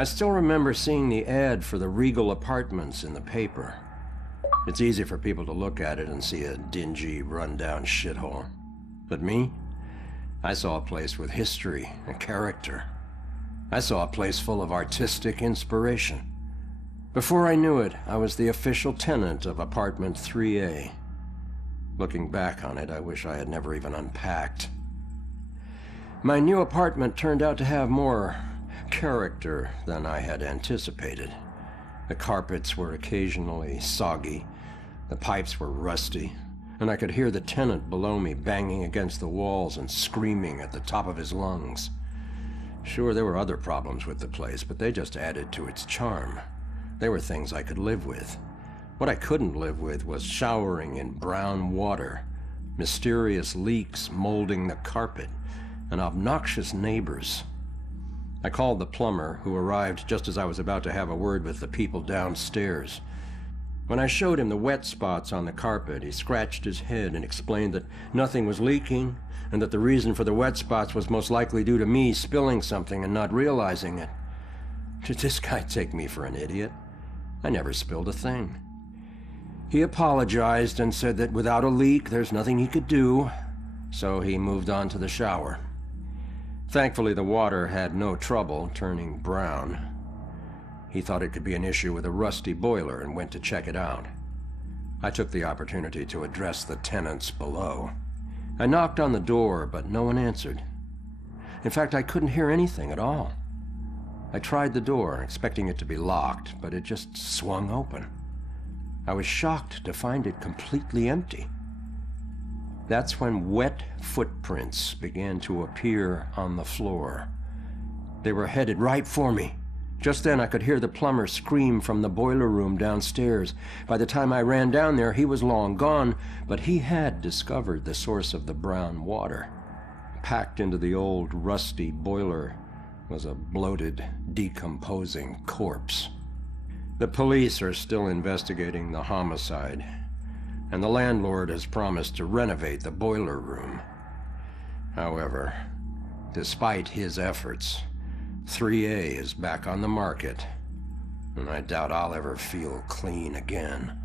I still remember seeing the ad for the Regal Apartments in the paper. It's easy for people to look at it and see a dingy, run-down shithole. But me? I saw a place with history and character. I saw a place full of artistic inspiration. Before I knew it, I was the official tenant of apartment 3A. Looking back on it, I wish I had never even unpacked. My new apartment turned out to have more character than I had anticipated. The carpets were occasionally soggy, the pipes were rusty, and I could hear the tenant below me banging against the walls and screaming at the top of his lungs. Sure, there were other problems with the place, but they just added to its charm. They were things I could live with. What I couldn't live with was showering in brown water, mysterious leaks molding the carpet, and obnoxious neighbors. I called the plumber, who arrived just as I was about to have a word with the people downstairs. When I showed him the wet spots on the carpet, he scratched his head and explained that nothing was leaking, and that the reason for the wet spots was most likely due to me spilling something and not realizing it. Did this guy take me for an idiot? I never spilled a thing. He apologized and said that without a leak, there's nothing he could do, so he moved on to the shower. Thankfully, the water had no trouble turning brown. He thought it could be an issue with a rusty boiler and went to check it out. I took the opportunity to address the tenants below. I knocked on the door, but no one answered. In fact, I couldn't hear anything at all. I tried the door, expecting it to be locked, but it just swung open. I was shocked to find it completely empty. That's when wet footprints began to appear on the floor. They were headed right for me. Just then I could hear the plumber scream from the boiler room downstairs. By the time I ran down there, he was long gone, but he had discovered the source of the brown water. Packed into the old, rusty boiler was a bloated, decomposing corpse. The police are still investigating the homicide, and the landlord has promised to renovate the boiler room. However, despite his efforts, 3A is back on the market, and I doubt I'll ever feel clean again.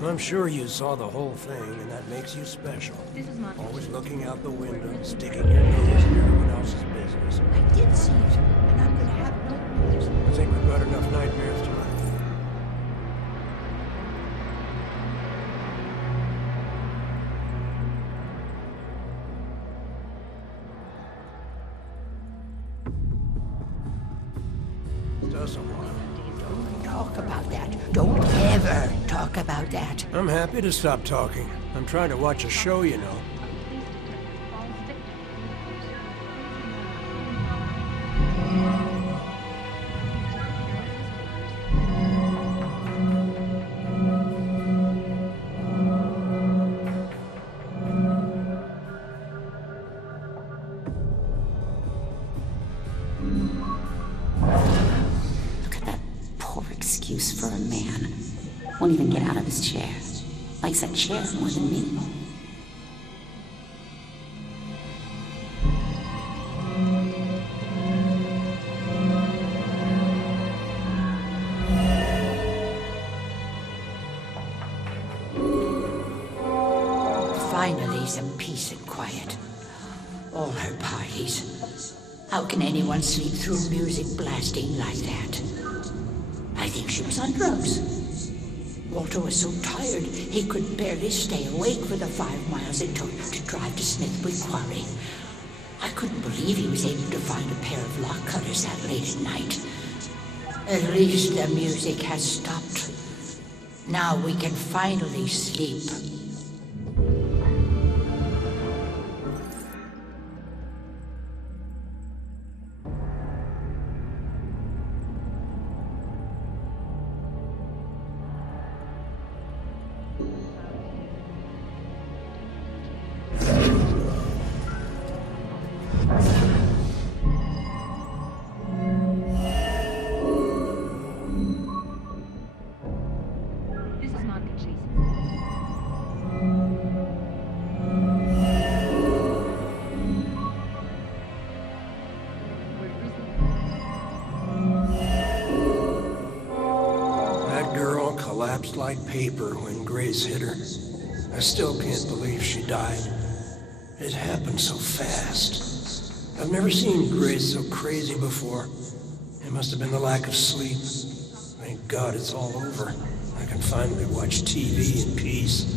I'm sure you saw the whole thing, and that makes you special. Always looking out the window, sticking your nose in everyone else's business. I did see it, and I'm gonna have nightmares. I think we've got enough nightmares tonight. Don't talk about that. Don't ever talk about that. I'm happy to stop talking. I'm trying to watch a show, you know. won't even get out of his chair. Likes that chair more than me. Finally, some peace and quiet. All her parties. How can anyone sleep through music blasting like that? I think she was on drugs. Walter was so tired he could barely stay awake for the 5 miles it took to drive to Smithwick Quarry. I couldn't believe he was able to find a pair of lock cutters that late at night. At least the music has stopped. Now we can finally sleep. Like paper when Grace hit her. I still can't believe she died. It happened so fast. I've never seen Grace so crazy before. It must have been the lack of sleep. Thank God it's all over. I can finally watch TV in peace.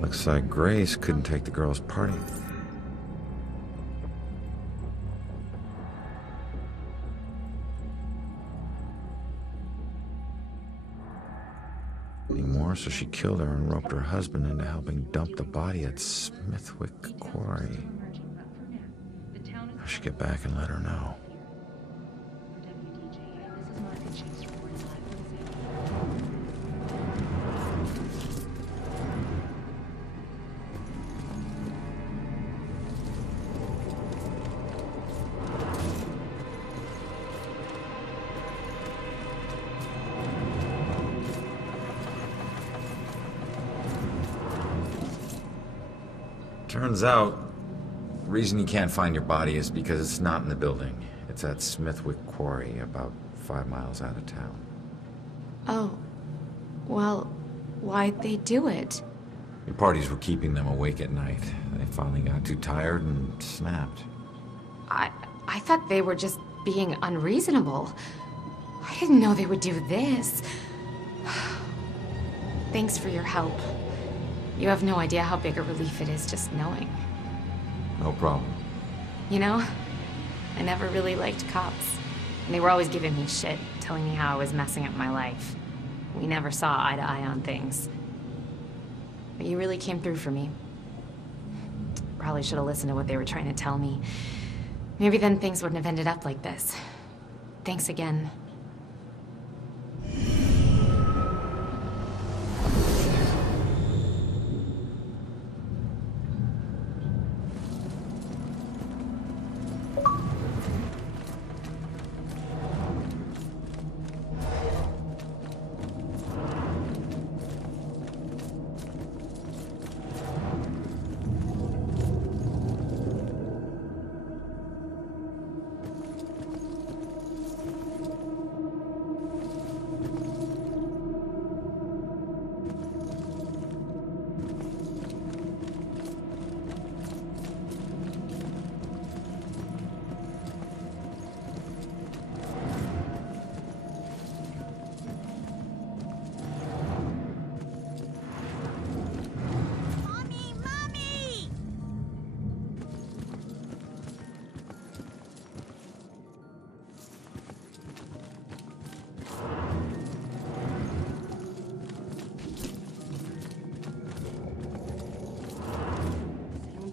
Looks like Grace couldn't take the girls' party. Anymore, so she killed her and roped her husband into helping dump the body at Smithwick Quarry. I should get back and let her know. Turns out, the reason you can't find your body is because it's not in the building. It's at Smithwick Quarry, about 5 miles out of town. Oh. Well, why'd they do it? Your parties were keeping them awake at night. They finally got too tired and snapped. I thought they were just being unreasonable. I didn't know they would do this. Thanks for your help. You have no idea how big a relief it is just knowing. No problem. You know, I never really liked cops. And they were always giving me shit, telling me how I was messing up my life. We never saw eye to eye on things. But you really came through for me. Probably should have listened to what they were trying to tell me. Maybe then things wouldn't have ended up like this. Thanks again.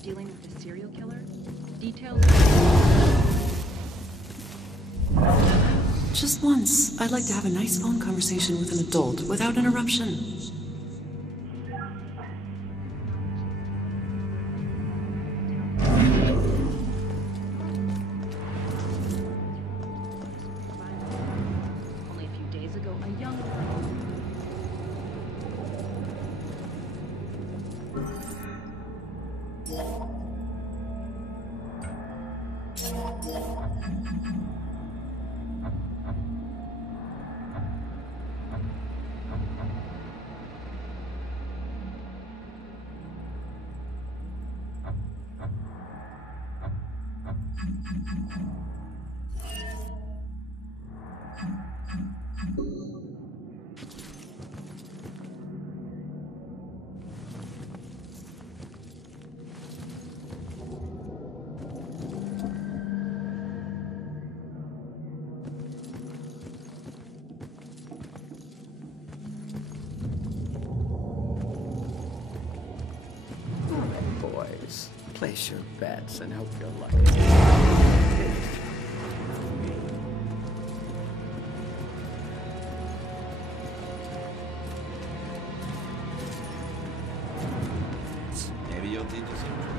Dealing with a serial killer? Details? Just once, I'd like to have a nice phone conversation with an adult without interruption. Only a few days ago, a young Boys, place your bets and hope you're lucky. Maybe you'll teach us something.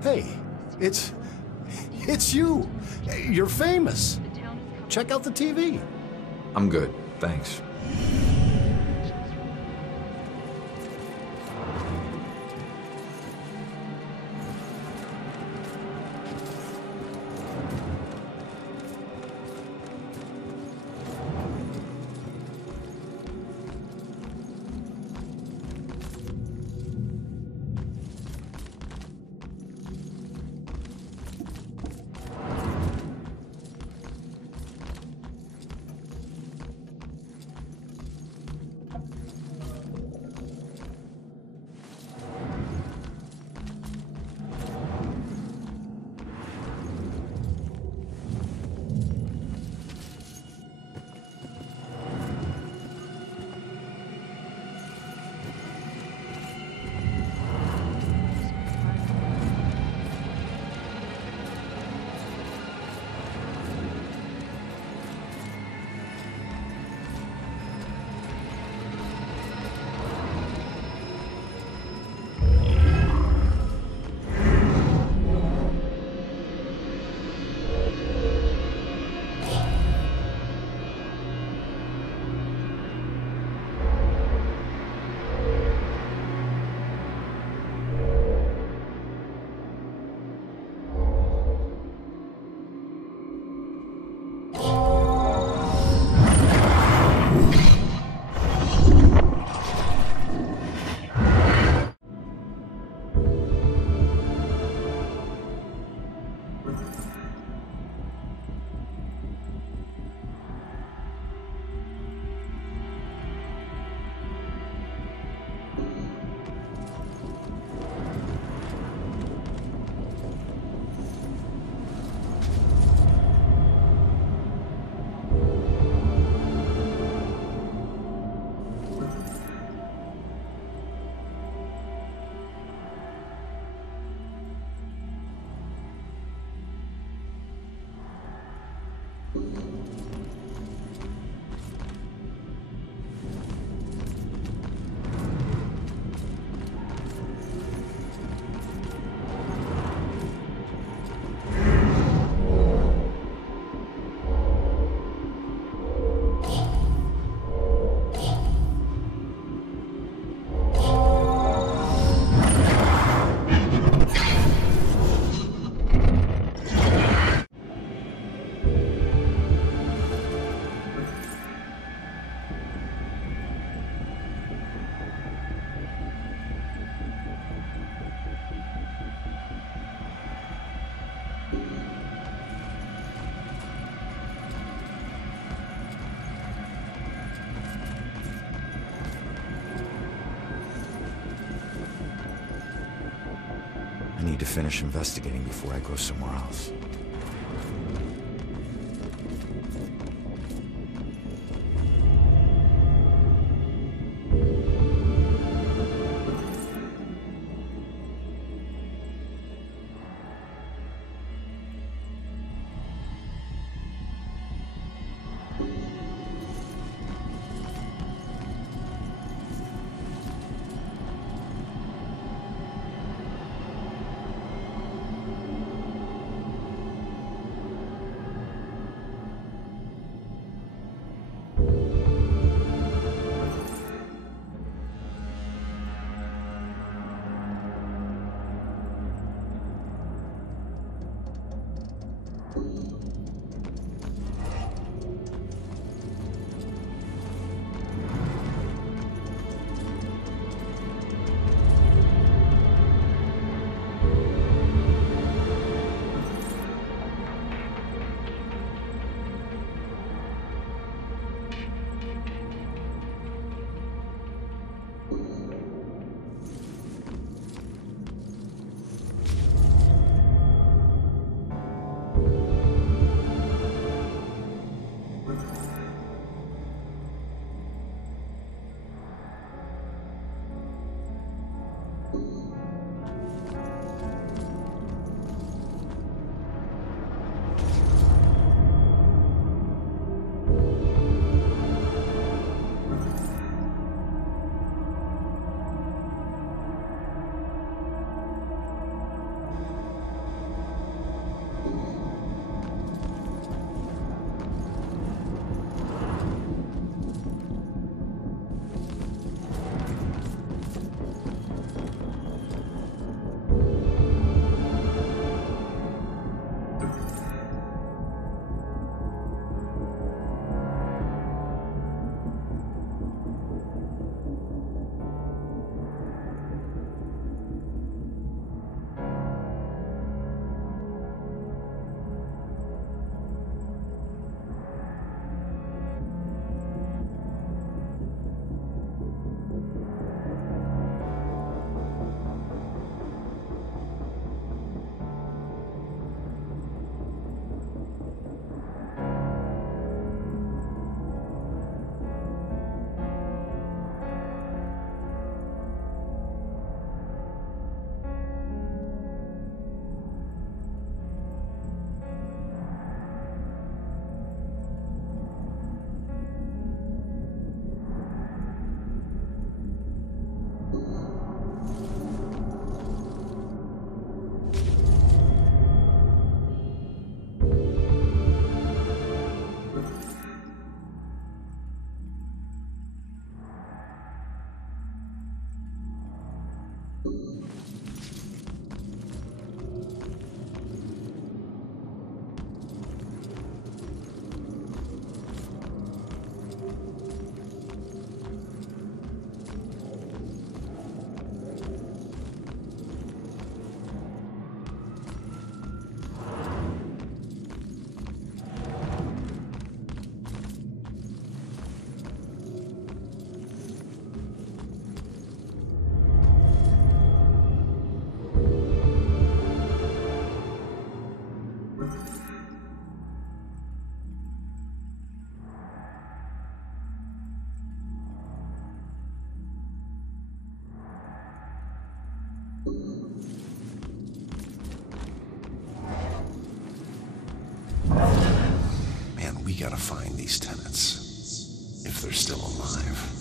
Hey, it's you. You're famous. Check out the TV. I'm good, thanks. need to finish investigating before I go somewhere else. Man, we gotta find these tenants. If they're still alive.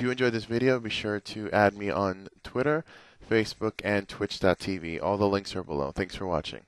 If you enjoyed this video, be sure to add me on Twitter, Facebook, and Twitch.tv. All the links are below. Thanks for watching.